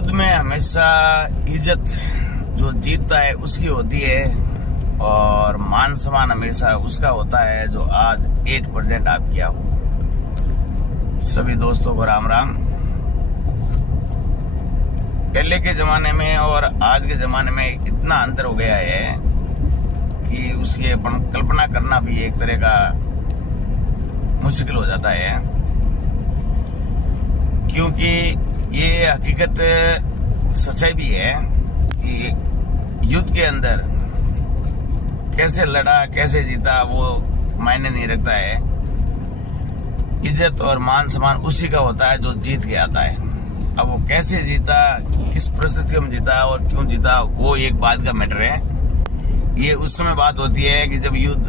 युद्ध में हमेशा इज्जत जो जीतता है उसकी होती है और मान सम्मान हमेशा उसका होता है जो आज 8% आप किया हो। सभी दोस्तों को राम राम। पहले के जमाने में और आज के जमाने में इतना अंतर हो गया है कि उसकी कल्पना करना भी एक तरह का मुश्किल हो जाता है, क्योंकि ये हकीकत सच्चाई भी है कि युद्ध के अंदर कैसे लड़ा कैसे जीता वो मायने नहीं रखता है। इज्जत और मान सम्मान उसी का होता है जो जीत के आता है। अब वो कैसे जीता, किस परिस्थितियों में जीता और क्यों जीता, वो एक बात का मैटर है। ये उस समय बात होती है कि जब युद्ध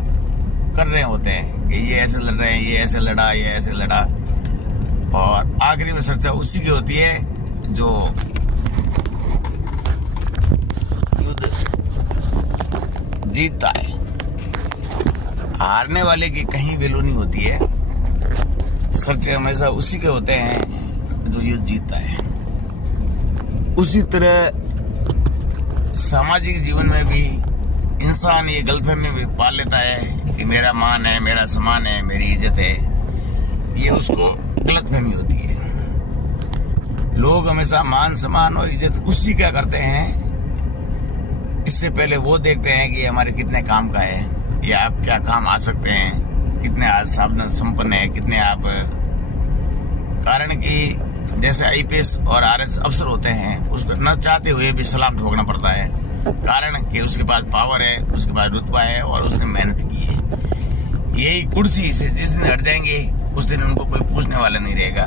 कर रहे होते हैं कि ये ऐसे लड़ रहे हैं, ये ऐसे लड़ा, ये ऐसे लड़ा, और आखिरी में चर्चा उसी की होती है जो युद्ध जीतता है। हारने वाले की कहीं वैल्यू नहीं होती है। चर्चे हमेशा उसी के होते हैं जो युद्ध जीतता है। उसी तरह सामाजिक जीवन में भी इंसान ये गलतफहमी भी पाल लेता है कि मेरा मान है, मेरा सम्मान है, मेरी इज्जत है। ये उसको गलतफहमी होती है। लोग हमेशा मान सम्मान और इज्जत उसी का करते हैं। इससे पहले वो देखते हैं कि हमारे कितने काम का है या आप क्या काम आ सकते हैं, कितने आज सावधान संपन्न है, कितने आप। कारण कि जैसे आईपीएस और आरएस अफसर होते हैं उसको न चाहते हुए भी सलाम ठोकना पड़ता है, कारण कि उसके पास पावर है, उसके पास रुतबा है और उसने मेहनत की है। यही कुर्सी से जिस दिन हट जाएंगे उस दिन उनको कोई पूछने वाला नहीं रहेगा।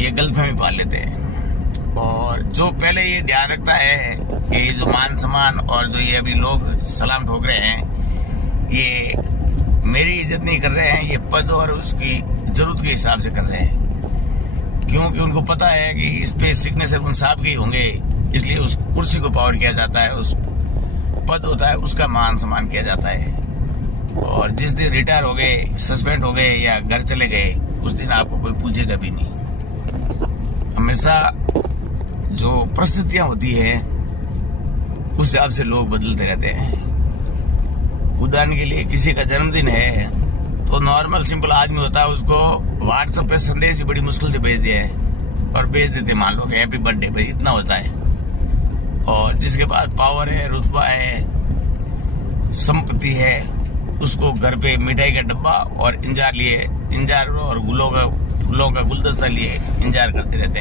ये गलतफहमी पाल लेते हैं। और जो पहले ये ध्यान रखता है कि जो मान सम्मान और जो ये अभी लोग सलाम ठोक रहे हैं, ये मेरी इज्जत नहीं कर रहे हैं, ये पद और उसकी जरूरत के हिसाब से कर रहे हैं, क्योंकि उनको पता है कि इस पे सिग्नेचर उन साहब के ही होंगे, इसलिए उस कुर्सी को पावर किया जाता है, उस पद होता है उसका मान सम्मान किया जाता है। और जिस दिन रिटायर हो गए, सस्पेंड हो गए या घर चले गए, उस दिन आपको कोई पूछेगा भी नहीं। हमेशा जो परिस्थितियां होती है उस हिसाब से लोग बदलते रहते हैं। उदाहरण के लिए किसी का जन्मदिन है तो नॉर्मल सिंपल आदमी होता है, उसको व्हाट्सएप पे संदेश ही बड़ी मुश्किल से भेज दिया है और भेज देते, मान लो कि हैप्पी बर्थडे भाई, इतना होता है। और जिसके पास पावर है, रुतबा है, संपत्ति है, उसको घर पे मिठाई का डब्बा और इंतजार और फूलों का गुलदस्ता लिए इंतजार करते रहते हैं।